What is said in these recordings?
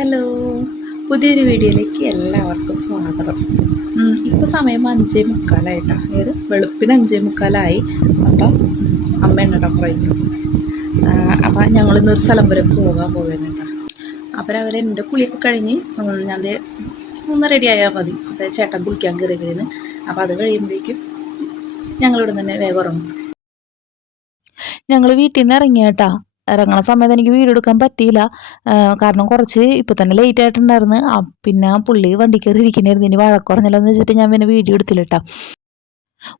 Hello, പുതിയൊരു വീഡിയോയിലേക്ക് എല്ലാവർക്കും സ്വാഗതം. ഇപ്പോൾ സമയം 5:45 അതായത് വെളുപ്പിന് 5:45. അപ്പം അമ്മ എണ്ണ പറഞ്ഞു. അപ്പം ഞങ്ങളിന്നൊരു സ്ഥലം വരെ പോകാനുണ്ട്. അപ്പം രാവിലെ എൻ്റെ കുളിയൊക്കെ കഴിഞ്ഞ് ഞാൻ ഒന്ന് റെഡി ആയാൽ മതി. അതായത് ചേട്ടൻ കുളിക്കാൻ കയറിയിരുന്നു. അപ്പം അത് കഴിയുമ്പോഴേക്കും ഞങ്ങളിവിടെ തന്നെ വേഗം ഉറങ്ങും. ഞങ്ങൾ വീട്ടിൽ നിന്ന് ഇറങ്ങിയേട്ടാ. ഇറങ്ങണ സമയത്ത് എനിക്ക് വീഡിയോ എടുക്കാൻ പറ്റിയില്ല. കാരണം കുറച്ച് ഇപ്പം തന്നെ ലേറ്റ് ആയിട്ടുണ്ടായിരുന്നു. പിന്നെ പുള്ളി വണ്ടി കയറി ഇരിക്കണായിരുന്നു. ഇനി വഴക്കുറഞ്ഞല്ലോ എന്ന് വെച്ചിട്ട് ഞാൻ പിന്നെ വീഡിയോ എടുത്തില്ല കേട്ടോ.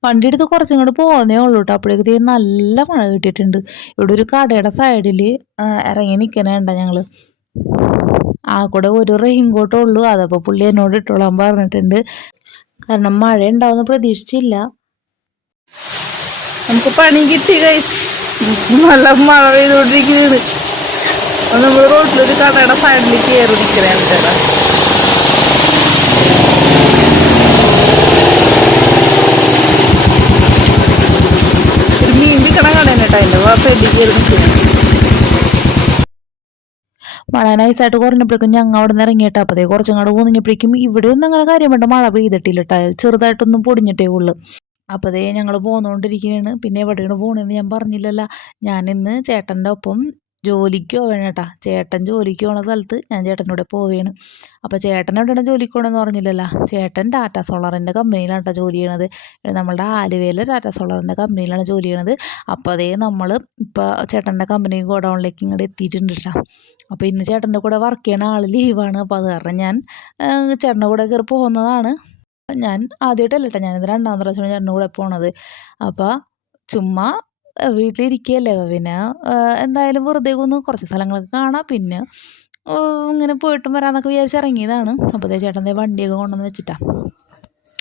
വണ്ടി എടുത്ത് കുറച്ചും കൂടെ പോകുന്നേ ഉള്ളൂ കേട്ടോ. അപ്പോഴേക്ക് നല്ല മഴ കിട്ടിയിട്ടുണ്ട്. ഇവിടെ ഒരു കടയുടെ സൈഡിൽ ഇറങ്ങി നിൽക്കണേണ്ട ഞങ്ങൾ. കൂടെ ഒരു റെയിൻ കോട്ടേ ഉള്ളൂ. അതപ്പോൾ പുള്ളി എന്നോട് ഇട്ടോളാൻ പറഞ്ഞിട്ടുണ്ട്. കാരണം മഴ ഉണ്ടാവുമെന്ന് പ്രതീക്ഷിച്ചില്ല. നമുക്ക് പണി കിട്ടി ഗൈസ്. നല്ല മഴ പെയ്തുകൊണ്ടിരിക്കുന്നത്. നമ്മൾ റോഡിലൊരു കടയുടെ സൈഡിൽ കയറി നിൽക്കുന്നതാണ്. ഒരു മീൻ വിൽക്കണ കടയാണ് കേട്ടോ. അതിൻ്റെ സൈഡിൽ കയറി നിൽക്കുന്നത്. മഴ നൈസായിട്ട് കുറഞ്ഞപ്പോഴേക്കും ഞങ്ങൾ അവിടെ നിന്ന് ഇറങ്ങിയിട്ടാ. അപ്പതേ കുറച്ചും കൂടെ പോകുന്നപ്പോഴേക്കും ഇവിടെ ഒന്നും അങ്ങനെ കാര്യമായിട്ട് മഴ പെയ്തിട്ടില്ല കേട്ടോ. ചെറുതായിട്ടൊന്നും പൊടിഞ്ഞിട്ടേ ഉള്ളു. അപ്പതേ ഞങ്ങൾ പോന്നുകൊണ്ടിരിക്കുകയാണ്. പിന്നെ എവിടെയാണ് പോകണമെന്ന് ഞാൻ പറഞ്ഞില്ലല്ലോ. ഞാനിന്ന് ചേട്ടൻ്റെ ഒപ്പം ജോലിക്ക് പോവേണം കേട്ടോ. ചേട്ടൻ ജോലിക്ക് പോകണ സ്ഥലത്ത് ഞാൻ ചേട്ടൻ്റെ കൂടെ പോവുകയാണ്. അപ്പോൾ ചേട്ടൻ എവിടെയാണ് ജോലിക്ക് പോകണമെന്ന് പറഞ്ഞില്ലല്ലോ. ചേട്ടൻ ടാറ്റ സോളറിൻ്റെ കമ്പനിയിലാണ് കേട്ടോ ജോലി ചെയ്യണത്. നമ്മളുടെ ആലുവയിലെ ടാറ്റ സോളറിൻ്റെ കമ്പനിയിലാണ് ജോലി ചെയ്യണത്. അപ്പോൾ അതേ നമ്മൾ ഇപ്പോൾ ചേട്ടൻ്റെ കമ്പനി ഗോഡൗണിലേക്ക് ഇങ്ങോട്ട് എത്തിയിട്ടുണ്ട് കേട്ടോ. അപ്പോൾ ഇന്ന് ചേട്ടൻ്റെ കൂടെ വർക്ക് ചെയ്യണ ആൾ ലീവാണ്. അപ്പോൾ അത് കാരണം ഞാൻ ചേട്ടൻ്റെ കൂടെ കയറി പോകുന്നതാണ്. ഞാൻ ആദ്യമായിട്ടല്ല കേട്ടോ, ഞാനിത് 2ാമത്തെ പ്രാവശ്യമാണ് ചേട്ടൻ്റെ കൂടെ പോണത്. അപ്പോൾ ചുമ്മാ വീട്ടിലിരിക്കുകയല്ലേ, പിന്നെ എന്തായാലും വെറുതെ ഒന്ന് കുറച്ച് സ്ഥലങ്ങളൊക്കെ കാണാം. പിന്നെ ഇങ്ങനെ പോയിട്ടും വരാമെന്നൊക്കെ വിചാരിച്ചിറങ്ങിയതാണ്. അപ്പോൾ ചേട്ടൻ്റെ വണ്ടിയൊക്കെ കൊണ്ടുവന്ന് വെച്ചിട്ടാണ്.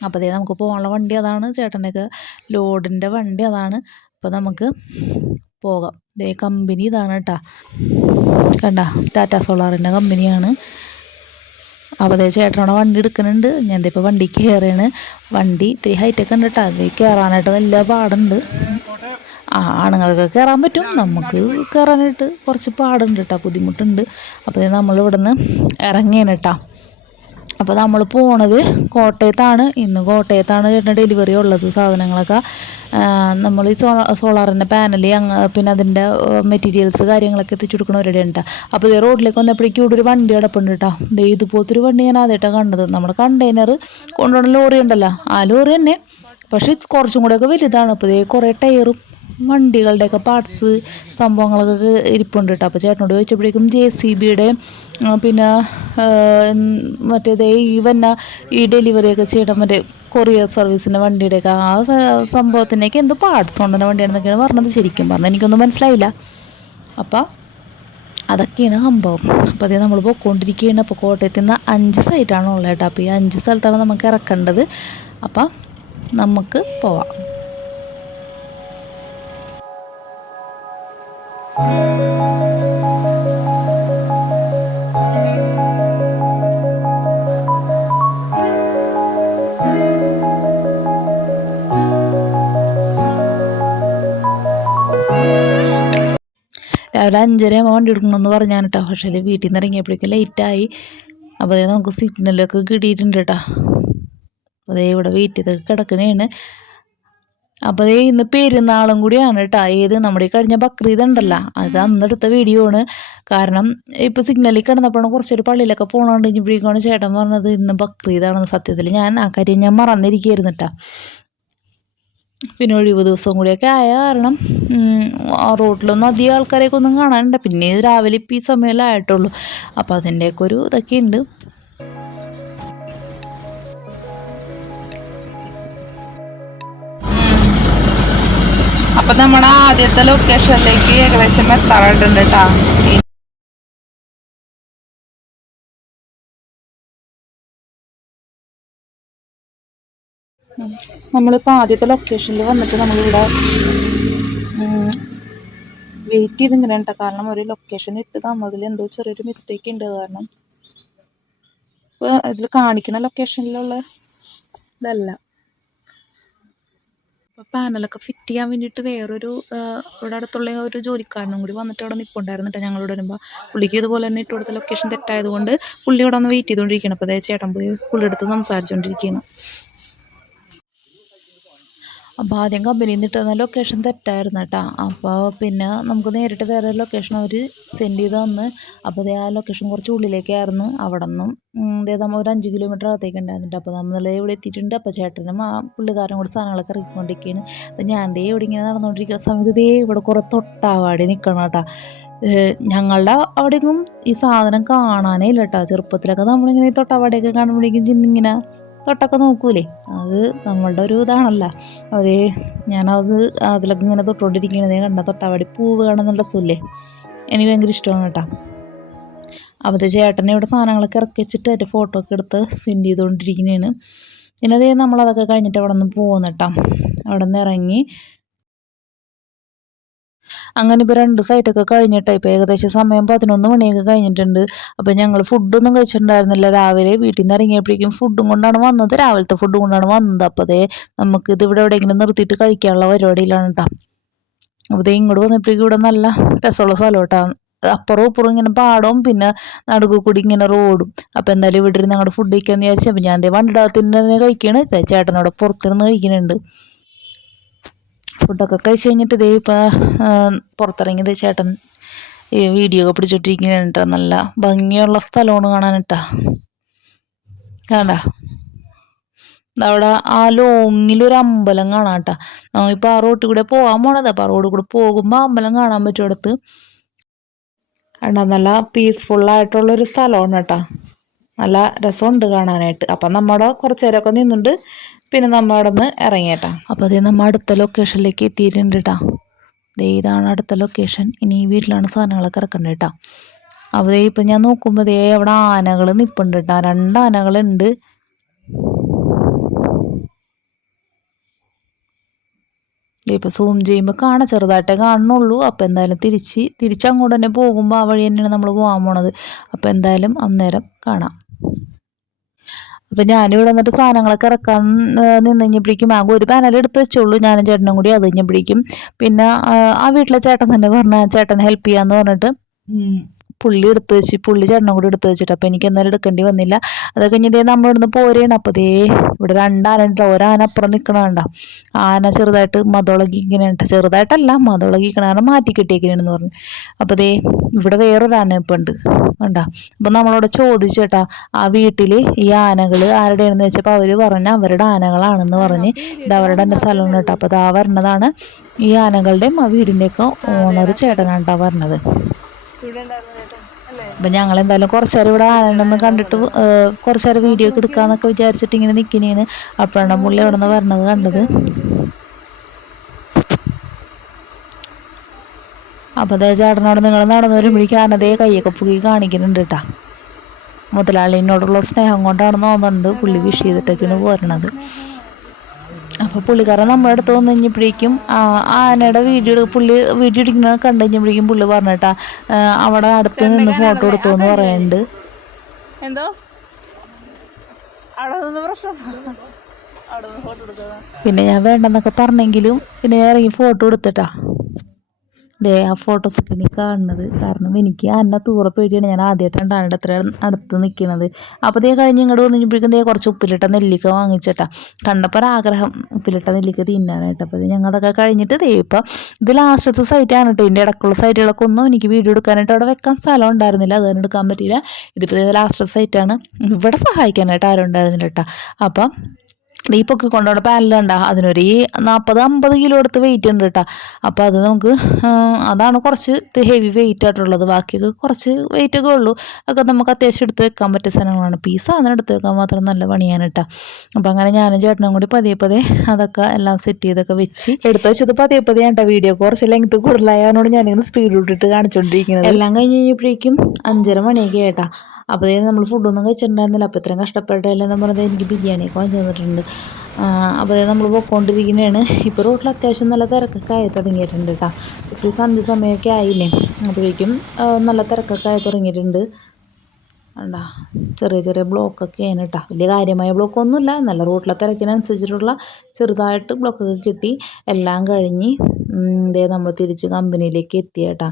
അപ്പോൾ നമുക്ക് പോകാനുള്ള വണ്ടി അതാണ്. ചേട്ടൻ്റെയൊക്കെ ലോഡിൻ്റെ വണ്ടി അതാണ്. അപ്പോൾ നമുക്ക് പോകാം. കമ്പനി ഇതാണ് കേട്ടോ. കണ്ട, ടാറ്റ സോളാറിൻ്റെ കമ്പനിയാണ്. അപ്പോൾ ചേട്ടനോടെ വണ്ടി എടുക്കുന്നുണ്ട്. ഞാൻ ഇപ്പോൾ വണ്ടി കയറിയാണ്. വണ്ടി ഇത്തിരി ഹൈറ്റൊക്കെ ഉണ്ട് കേട്ടോ. അത് കയറാനായിട്ട് നല്ല പാടുണ്ട്. ആണുങ്ങൾക്ക് കയറാൻ പറ്റും, നമുക്ക് കയറാനായിട്ട് കുറച്ച് പാടുണ്ട് കേട്ടോ, ബുദ്ധിമുട്ടുണ്ട്. അപ്പോൾ നമ്മളിവിടെ നിന്ന് ഇറങ്ങിയാണ് കേട്ടോ. അപ്പോൾ നമ്മൾ പോണത് കോട്ടയത്താണ്. ഇന്ന് കോട്ടയത്താണ് ചേട്ടൻ ഡെലിവറി ഉള്ളത്. സാധനങ്ങളൊക്കെ നമ്മൾ ഈ സോളാറിൻ്റെ പാനൽ പിന്നെ അതിൻ്റെ മെറ്റീരിയൽസ് കാര്യങ്ങളൊക്കെ എത്തിച്ചു കൊടുക്കണവരുടെ ഉണ്ട്. അപ്പോൾ ഇതേ റോഡിലേക്ക് വന്നപ്പോഴേക്കും ഇവിടെ ഒരു വണ്ടി കിടപ്പുണ്ട് കേട്ടോ. ഇതുപോലത്തെ ഒരു വണ്ടി ഞാൻ ആദ്യമായിട്ടാണ് കണ്ടത്. നമ്മുടെ കണ്ടെയ്നർ കൊണ്ടുപോകുന്ന ലോറി ഉണ്ടല്ലോ, ആ ലോറി തന്നെ, പക്ഷേ കുറച്ചും കൂടെയൊക്കെ വലുതാണ്. അപ്പോൾ ഇതേ കുറേ ടയറും വണ്ടികളുടെയൊക്കെ പാർട്സ് സംഭവങ്ങളൊക്കെ ഇരിപ്പുണ്ട് കേട്ടോ. അപ്പോൾ ചേട്ടനോട് ചോദിച്ചപ്പോഴേക്കും JCBയുടെ പിന്നെ മറ്റേതേ ഈ ഡെലിവറിയൊക്കെ ചെയ്യണം, മറ്റേ കൊറിയർ സർവീസിൻ്റെ വണ്ടിയുടെയൊക്കെ ആ സംഭവത്തിനൊക്കെ എന്തോ പാർട്സ് കൊണ്ടുവന്ന വണ്ടിയാണെന്നൊക്കെയാണ് പറഞ്ഞത്. ശരിക്കും പറഞ്ഞാൽ എനിക്കൊന്നും മനസ്സിലായില്ല. അപ്പം അതൊക്കെയാണ് സംഭവം. അപ്പോൾ അതേ നമ്മൾ പോയിക്കൊണ്ടിരിക്കുകയാണ്. അപ്പോൾ കോട്ടയത്തിൽ നിന്ന് 5 സൈറ്റാണ് ഉള്ളത് കേട്ടോ. അപ്പോൾ ഈ 5 സ്ഥലത്താണ് നമുക്ക് ഇറക്കേണ്ടത്. അപ്പം നമുക്ക് പോവാം. രാവിലെ 5:30 വണ്ടി എടുക്കണമെന്ന് പറഞ്ഞാണ് കേട്ടോ. പക്ഷേ വീട്ടിൽ നിന്ന് ഇറങ്ങിയപ്പോഴേക്കും ലേറ്റായി. അപ്പോൾ നമുക്ക് സിഗ്നലൊക്കെ കിട്ടിയിട്ടുണ്ട് കേട്ടോ. അതേ ഇവിടെ വെയിറ്റ് ചെയ്തൊക്കെ കിടക്കുന്നതാണ്. അപ്പോൾ ഇന്ന് പെരുന്നാളും കൂടിയാണ് കേട്ടോ. നമ്മുടെ ഈ കഴിഞ്ഞ ബക്രീദ് ഉണ്ടല്ലോ, അത് അന്നെടുത്ത വീഡിയോ ആണ്. കാരണം ഇപ്പോൾ സിഗ്നലിൽ കിടന്നപ്പോഴാണ് കുറച്ചൊരു പള്ളിയിലൊക്കെ പോകണോണ്ട് ഇപ്പോഴേക്കാണ് ചേട്ടൻ പറഞ്ഞത് ഇന്ന് ബക്രീദാണെന്ന്. സത്യത്തിൽ ഞാൻ ആ കാര്യം ഞാൻ മറന്നിരിക്കുകയായിരുന്നു കേട്ടോ. പിന്നെ ഒഴിവ് ദിവസവും കൂടിയൊക്കെ ആയ കാരണം റോഡിലൊന്നും അധികം ആൾക്കാരെയൊക്കെ ഒന്നും കാണാനുണ്ട്. പിന്നെ രാവിലെ ഇപ്പോൾ ഈ സമയമല്ലേ ആയിട്ടുള്ളൂ. അപ്പോൾ അതിൻ്റെയൊക്കെ ഒരു ഇതൊക്കെ ഉണ്ട്. അപ്പം നമ്മുടെ ആദ്യത്തെ ലൊക്കേഷനിലേക്ക് ഏകദേശം എത്താറായിട്ടുണ്ട് കേട്ടോ. നമ്മളിപ്പോൾ ആദ്യത്തെ ലൊക്കേഷനിൽ വന്നിട്ട് നമ്മളിവിടെ വെയിറ്റ് ചെയ്ത് ഇങ്ങനെ കേട്ടോ. കാരണം ഒരു ലൊക്കേഷൻ ഇട്ട് തന്നതിൽ എന്തോ ചെറിയൊരു മിസ്റ്റേക്ക് ഉണ്ട്. കാരണം ഇപ്പോൾ ഇതിൽ കാണിക്കുന്ന ലൊക്കേഷനിലുള്ള ഇതല്ല. പാനലൊക്കെ ഫിറ്റ് ചെയ്യാൻ വേണ്ടിയിട്ട് വേറൊരു ഇവിടെ അടുത്തുള്ള ഒരു ജോലിക്കാരനും കൂടി വന്നിട്ട് അവിടെ നിൽപ്പുണ്ടായിരുന്നു കേട്ടോ. ഞങ്ങളോട് വരുമ്പോൾ പുള്ളിക്ക് ഇതുപോലെ തന്നെ ഇട്ട് കൊടുത്ത ലൊക്കേഷൻ തെറ്റായതുകൊണ്ട് പുള്ളി ഇവിടെ ഒന്ന് വെയിറ്റ് ചെയ്തുകൊണ്ടിരിക്കണം. അപ്പോൾ അതേ ചേട്ടൻ പോയി പുള്ളിയുടെ അടുത്ത് സംസാരിച്ചുകൊണ്ടിരിക്കുകയാണ്. അപ്പോൾ ആദ്യം കമ്പനിയിൽ നിന്ന് ഇട്ടുന്ന ലൊക്കേഷൻ തെറ്റായിരുന്നു കേട്ടോ. അപ്പോൾ പിന്നെ നമുക്ക് നേരിട്ട് വേറെ ലൊക്കേഷൻ അവർ സെൻഡ് ചെയ്ത് തന്ന്. അപ്പോൾ അതേ ആ ലൊക്കേഷൻ കുറച്ച് ഉള്ളിലേക്കായിരുന്നു. അവിടെ നിന്നും നമ്മൾ ഒരു 5 കിലോമീറ്റർ അകത്തേക്ക് ഉണ്ടായിരുന്നുണ്ട്. അപ്പോൾ നമ്മൾ ഇവിടെ എത്തിയിട്ടുണ്ട്. അപ്പോൾ ചേട്ടനും ആ പുള്ളിക്കാരനും കൂടി സാധനങ്ങളൊക്കെ ഇറക്കിക്കൊണ്ടിരിക്കുകയാണ്. അപ്പോൾ ഞാൻ ഇവിടെ ഇങ്ങനെ നടന്നുകൊണ്ടിരിക്കുന്ന സമയത്ത് ഇവിടെ കുറേ തൊട്ടാവാടി നിൽക്കണം കേട്ടോ. ഞങ്ങളുടെ അവിടെയൊന്നും ഈ സാധനം കാണാനേ ഇല്ല കേട്ടോ. ചെറുപ്പത്തിലൊക്കെ നമ്മളിങ്ങനെ തൊട്ടാവാടിയൊക്കെ കാണുമ്പോഴേക്കും ചിന്നിങ്ങനെ തൊട്ടൊക്കെ നോക്കൂലേ, അത് നമ്മളുടെ ഒരു ഇതാണല്ലോ. അതേ ഞാനത് അതിലൊക്കെ ഇങ്ങനെ തൊട്ടുകൊണ്ടിരിക്കണതേ കണ്ട തൊട്ടാവാടി പൂവ് കാണാൻ നല്ല രസമില്ലേ, എനിക്ക് ഭയങ്കര ഇഷ്ടമാണ് കേട്ടോ. അപ്പോൾ ചേട്ടനെ ഇവിടെ സാധനങ്ങളൊക്കെ ഇറക്കി വെച്ചിട്ട് അതിൻ്റെ ഫോട്ടോ ഒക്കെ എടുത്ത് സെൻഡ് ചെയ്തുകൊണ്ടിരിക്കുന്നതാണ്. പിന്നെ അതേ നമ്മളതൊക്കെ കഴിഞ്ഞിട്ട് അവിടെ നിന്ന് പോകുന്നു കേട്ടോ. അവിടെ നിന്ന് ഇറങ്ങി അങ്ങനെ ഇപ്പോൾ 2 സൈറ്റൊക്കെ കഴിഞ്ഞിട്ട് ഇപ്പോൾ ഏകദേശം സമയം 11 മണിയൊക്കെ കഴിഞ്ഞിട്ടുണ്ട്. അപ്പോൾ ഞങ്ങൾ ഫുഡൊന്നും കഴിച്ചിട്ടുണ്ടായിരുന്നില്ല. രാവിലെ വീട്ടിൽ നിന്ന് ഇറങ്ങിയപ്പോഴേക്കും ഫുഡും കൊണ്ടാണ് വന്നത്, രാവിലത്തെ ഫുഡും കൊണ്ടാണ് വന്നത്. അപ്പോൾ അതേ നമുക്കിത് ഇവിടെ എവിടെയെങ്കിലും നിർത്തിയിട്ട് കഴിക്കാനുള്ള പരിപാടിയിലാണ് കേട്ടോ. അപ്പോൾ അതേ ഇങ്ങോട്ട് വന്നപ്പോഴേക്കും ഇവിടെ നല്ല രസമുള്ള സ്ഥലം കേട്ടോ. അപ്പുറവും ഇപ്പുറവും ഇങ്ങനെ പാടവും പിന്നെ നടുക്ക് കൂടി ഇങ്ങനെ റോഡും. അപ്പോൾ എന്തായാലും ഇവിടെ ഇരുന്ന് ഞങ്ങളുടെ ഫുഡ് കഴിക്കാമെന്ന് വിചാരിച്ചു. അപ്പോൾ ഞാൻ അതേ വണ്ടിടകത്തിന് തന്നെ കഴിക്കുകയാണ്. ചേട്ടനോടെ പുറത്തിരുന്ന് കഴിക്കുന്നുണ്ട്. ഫുഡൊക്കെ കഴിച്ച് കഴിഞ്ഞിട്ട് ഇതേ ഇപ്പം പുറത്തിറങ്ങിയത് ചേട്ടൻ ഈ വീഡിയോ ഒക്കെ പിടിച്ചോണ്ടിരിക്കുന്നുണ്ട്. നല്ല ഭംഗിയുള്ള സ്ഥലമാണ് കാണാനിട്ടാ. കണ്ട അവിടെ ആ ലോങ്ങിലൊരു അമ്പലം കാണാം കേട്ടോ. നമ്മളിപ്പോൾ ആ റോട്ടിൽ കൂടെ പോകാൻ പോണത്. അപ്പോൾ ആ റോഡിൽ കൂടെ പോകുമ്പോൾ അമ്പലം കാണാൻ പറ്റും അടുത്ത്. കണ്ടാ നല്ല പീസ്ഫുള്ളായിട്ടുള്ളൊരു സ്ഥലമാണ് കേട്ടോ. നല്ല രസമുണ്ട് കാണാനായിട്ട്. അപ്പം നമ്മുടെ കുറച്ച് നേരമൊക്കെ നിന്നുണ്ട്. പിന്നെ നമ്മൾ അവിടെ നിന്ന് ഇറങ്ങിയേട്ടാ. അപ്പോൾ അതേ നമ്മൾ അടുത്ത ലൊക്കേഷനിലേക്ക് എത്തിയിട്ടുണ്ട് കേട്ടോ. ഇതാണ് അടുത്ത ലൊക്കേഷൻ. ഇനി വീട്ടിലാണ് സാധനങ്ങളൊക്കെ ഇറക്കേണ്ടത് കേട്ടോ. അപ്പോൾ ഇപ്പം ഞാൻ നോക്കുമ്പോൾ അവിടെ ആനകൾ നിൽപ്പുണ്ട് കേട്ടോ. 2 ആനകളുണ്ട്. ഇപ്പോൾ സൂം ചെയ്യുമ്പോൾ കാണാം, ചെറുതായിട്ടേ കാണുന്നുള്ളൂ. അപ്പോൾ എന്തായാലും തിരിച്ചങ്ങോട്ട് തന്നെ പോകുമ്പോൾ ആ വഴി തന്നെയാണ് നമ്മൾ പോകാൻ പോണത്. അപ്പോൾ എന്തായാലും അന്നേരം കാണാം. അപ്പം ഞാനിവിടെ വന്നിട്ട് സാധനങ്ങളൊക്കെ ഇറക്കാൻ നിന്ന് കഴിഞ്ഞപ്പോഴേക്കും ആകെ ഒരു പാനൽ എടുത്ത് വെച്ചോളൂ. ഞാനും ചേട്ടനും കൂടി അത് കഴിഞ്ഞപ്പോഴേക്കും പിന്നെ ആ വീട്ടിലെ ചേട്ടൻ തന്നെ പറഞ്ഞ ചേട്ടൻ ഹെൽപ്പ് ചെയ്യാമെന്ന് പറഞ്ഞിട്ട് പുള്ളി ചേട്ടനും കൂടി എടുത്ത് വെച്ചിട്ട് അപ്പോൾ എനിക്ക് എന്തായാലും എടുക്കേണ്ടി വന്നില്ല. അത് കഴിഞ്ഞതേ നമ്മളിവിടുന്ന് പോരുകയാണ്. അപ്പോൾ ഇവിടെ 2 ആന ഉണ്ടോ, ഒരാന അപ്പുറം നിൽക്കണുണ്ടോ. ആന ചെറുതായിട്ട് മതളകി ഇങ്ങനെ ഉണ്ട്, ചെറുതായിട്ടല്ല മതളകിക്കണ കാരണം മാറ്റി കെട്ടിയേക്കണെന്ന് പറഞ്ഞു. അപ്പോൾ ഇവിടെ വേറൊരു ആന ഇപ്പം ഉണ്ട് കണ്ടോ. അപ്പോൾ നമ്മളോട് ചോദിച്ചേട്ടാ ആ വീട്ടിൽ ഈ ആനകൾ ആരുടെയാണെന്ന് വെച്ചപ്പോൾ അവർ പറഞ്ഞ് അവരുടെ ആനകളാണെന്ന് പറഞ്ഞ് ഇത് അവരുടെ തന്നെ സ്ഥലമാണ് കേട്ടോ. അപ്പോൾ അതാ പറഞ്ഞതാണ് ഈ ആനകളുടെയും ആ വീടിൻ്റെയൊക്കെ ഓണർ ചേട്ടനാണ് കേട്ടോ പറഞ്ഞത്. അപ്പം ഞങ്ങളെന്തായാലും കുറച്ച് നേരം ഇവിടെ ആനൊന്ന് കണ്ടിട്ട് കുറച്ച് നേരം വീഡിയോ ഒക്കെ എടുക്കാമെന്നൊക്കെ വിചാരിച്ചിട്ട് ഇങ്ങനെ നിൽക്കുന്നതാണ്. അപ്പോഴാണ് പുള്ളി അവിടെ നിന്ന് വരണത് കണ്ടത്. അപ്പോൾ അതേ ചേട്ടനോട് നിങ്ങൾ നടന്നു വരുമ്പോഴേക്കും ആനതേ കൈയൊക്കെ പുകി കാണിക്കുന്നുണ്ട് കേട്ടോ. മുതലാളിനോടുള്ള സ്നേഹം കൊണ്ടാണെന്ന് തോന്നുന്നുണ്ട് പുള്ളി വിഷ് ചെയ്തിട്ടൊക്കെയാണ് പോരണത്. അപ്പോൾ പുള്ളിക്കാരൻ നമ്മുടെ അടുത്ത് വന്നു കഴിഞ്ഞപ്പോഴേക്കും ആനയുടെ പുള്ളി വീഡിയോ എടുക്കുന്നത് കണ്ടു കഴിഞ്ഞപ്പോഴേക്കും പുള്ളി പറഞ്ഞിട്ടാ അവിടെ അടുത്ത് നിന്ന് ഫോട്ടോ എടുത്തു എന്ന് പറയുന്നുണ്ട്. എന്തോ പിന്നെ ഞാൻ വേണ്ടെന്നൊക്കെ പറഞ്ഞെങ്കിലും പിന്നെ ഇറങ്ങി ഫോട്ടോ എടുത്തിട്ടാ ആ ഫോട്ടോസൊക്കെ എനിക്ക് കാണുന്നത്. കാരണം എനിക്ക് ആന തൂറ പേടിയാണ്. ഞാൻ ആദ്യമായിട്ടാണ് ആനയുടെ അത്ര അടുത്ത് നിൽക്കുന്നത്. അപ്പോൾ കഴിഞ്ഞ് ഇങ്ങോട്ട് വന്നിപ്പോഴേക്കും കുറച്ച് ഉപ്പിലിട്ട നെല്ലിക്ക വാങ്ങിച്ചിട്ടാ. കണ്ടപ്പോൾ ഒരാഗ്രഹം ഉപ്പിലിട്ട നെല്ലിക്ക തിന്നാനായിട്ട്. അപ്പോൾ ഞങ്ങളതൊക്കെ കഴിഞ്ഞിട്ട് ഇപ്പം ഇത് ലാസ്റ്റത്തെ സൈറ്റാണ് കേട്ടോ. ഇതിൻ്റെ ഇടയ്ക്കുള്ള സൈറ്റുകളൊക്കെ ഒന്നും എനിക്ക് വീഡിയോ എടുക്കാനായിട്ട് അവിടെ വെക്കാൻ സ്ഥലം ഉണ്ടായിരുന്നില്ല, അതുകൊണ്ട് എടുക്കാൻ പറ്റിയില്ല. ഇതിപ്പോൾ ലാസ്റ്റത്തെ സൈറ്റാണ്. ഇവിടെ സഹായിക്കാനായിട്ട് ആരും ഉണ്ടായിരുന്നില്ല കേട്ടോ. അപ്പം ഈ പൊക്കി കൊണ്ടുപോകണ പാനലുണ്ടാ അതിനൊരു 40-50 കിലോ എടുത്ത് വെയിറ്റ് ഉണ്ട് കേട്ടോ. അപ്പോൾ അത് നമുക്ക് അതാണ് കുറച്ച് ഹെവി വെയിറ്റ് ആയിട്ടുള്ളത്. ബാക്കിയൊക്കെ കുറച്ച് വെയിറ്റൊക്കെ ഉള്ളൂ. ഒക്കെ നമുക്ക് അത്യാവശ്യം എടുത്ത് വെക്കാൻ പറ്റിയ സാധനങ്ങളാണ്. സാധനം എടുത്ത് വെക്കാൻ മാത്രം നല്ല പണിയാണ് കേട്ടോ. അപ്പോൾ അങ്ങനെ ഞാനും ചേട്ടനും കൂടി പതിയെ അതൊക്കെ എല്ലാം സെറ്റ് ചെയ്തൊക്കെ വെച്ച് എടുത്ത് വെച്ചത് പതിയെ കേട്ടോ. വീഡിയോ കുറച്ച് ലെങ്ത് കൂടുതലായതിനോട് ഞാനിങ്ങനെ സ്പീഡ് ഇട്ടിട്ട് കാണിച്ചുകൊണ്ടിരിക്കുന്നത്. എല്ലാം കഴിഞ്ഞ് കഴിഞ്ഞപ്പോഴേക്കും 5:30 മണിയൊക്കെ കേട്ടാ. അപ്പോൾ നമ്മൾ ഫുഡൊന്നും കഴിച്ചിട്ടുണ്ടായിരുന്നില്ല. അപ്പോൾ ഇത്രയും കഷ്ടപ്പെട്ടല്ലേ പറഞ്ഞത് എനിക്ക് ബിരിയാണിയൊക്കെ വാങ്ങിച്ചു തന്നിട്ടുണ്ട്. അപ്പോൾ നമ്മൾ പോയിക്കൊണ്ടിരിക്കുന്നതാണ്. ഇപ്പോൾ റോട്ടിൽ അത്യാവശ്യം നല്ല തിരക്കൊക്കെ ആയി തുടങ്ങിയിട്ടുണ്ട് കേട്ടോ. ഇപ്പോൾ സന്ധ്യ സമയമൊക്കെ ആയില്ലേ, അപ്പോഴേക്കും നല്ല തിരക്കൊക്കെ ആയി തുടങ്ങിയിട്ടുണ്ട്. കണ്ടാ ചെറിയ ചെറിയ ബ്ലോക്കൊക്കെയാണ് കേട്ടോ. വലിയ കാര്യമായ ബ്ലോക്കൊന്നുമില്ല, നല്ല റൂട്ടിലെ തിരക്കിനനുസരിച്ചിട്ടുള്ള ചെറുതായിട്ട് ബ്ലോക്കൊക്കെ കിട്ടി. എല്ലാം കഴിഞ്ഞ് ഇതേ നമ്മൾ തിരിച്ച് കമ്പനിയിലേക്ക് എത്തി കേട്ടോ.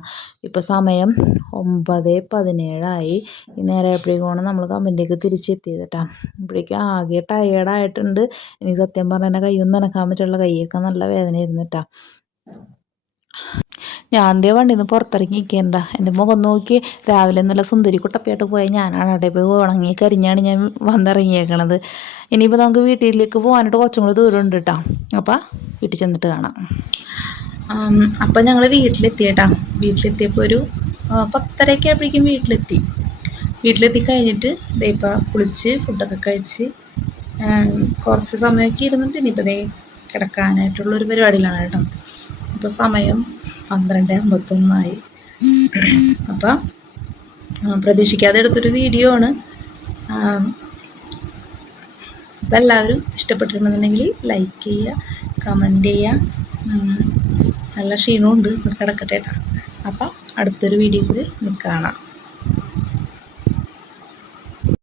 ഇപ്പോൾ സമയം 9:17 ഈ നേരമായപ്പോഴേക്കാണ് നമ്മൾ കമ്പനിയിലേക്ക് തിരിച്ചെത്തിയത് കേട്ടോ. ഇപ്പോഴേക്കും ആകെ ടയേർഡായിട്ടുണ്ട്. എനിക്ക് സത്യം പറഞ്ഞാൽ എൻ്റെ കൈയൊന്നും നനക്കാൻ പറ്റുള്ള, കൈയൊക്കെ നല്ല വേദനയായിരുന്നു കേട്ടോ. ഞാൻ ദേ വണ്ടിയിൽ നിന്ന് പുറത്തിറങ്ങി നിൽക്കേണ്ട, എൻ്റെ മുഖം നോക്കി രാവിലെ നല്ല സുന്ദരി കുട്ടപ്പയായിട്ട് പോയ ഞാനാണ് അവിടെ പോയി ഉണങ്ങി കരിഞ്ഞാണ് ഞാൻ വന്നിറങ്ങിയേക്കണത്. ഇനിയിപ്പോൾ നമുക്ക് വീട്ടിലേക്ക് പോകാനായിട്ട് കുറച്ചും കൂടി ദൂരം ഉണ്ട് കേട്ടോ. അപ്പോൾ വീട്ടിൽ ചെന്നിട്ട് കാണാം. അപ്പം ഞങ്ങൾ വീട്ടിലെത്തി കേട്ടോ. വീട്ടിലെത്തിയപ്പോൾ ഒരു 10:30 ആയപ്പോഴേക്കും വീട്ടിലെത്തി കഴിഞ്ഞിട്ട് ദേ ഇപ്പോൾ കുളിച്ച് ഫുഡൊക്കെ കഴിച്ച് കുറച്ച് സമയമൊക്കെ ഇരുന്നിട്ട് ഇനിയിപ്പോൾ ദേ കിടക്കാനായിട്ടുള്ളൊരു പരിപാടിയിലാണ് കേട്ടോ. അപ്പോൾ സമയം 12:51. അപ്പം പ്രതീക്ഷിക്കാതെ എടുത്തൊരു വീഡിയോ ആണ്. അപ്പം എല്ലാവരും ഇഷ്ടപ്പെട്ടിട്ടുണ്ടെന്നുണ്ടെങ്കിൽ ലൈക്ക് ചെയ്യുക, കമൻറ്റ് ചെയ്യുക. നല്ല ക്ഷീണമുണ്ട്, കിടക്കട്ടെ കേട്ടോ. അപ്പം അടുത്തൊരു വീഡിയോ കൂടി കാണാം.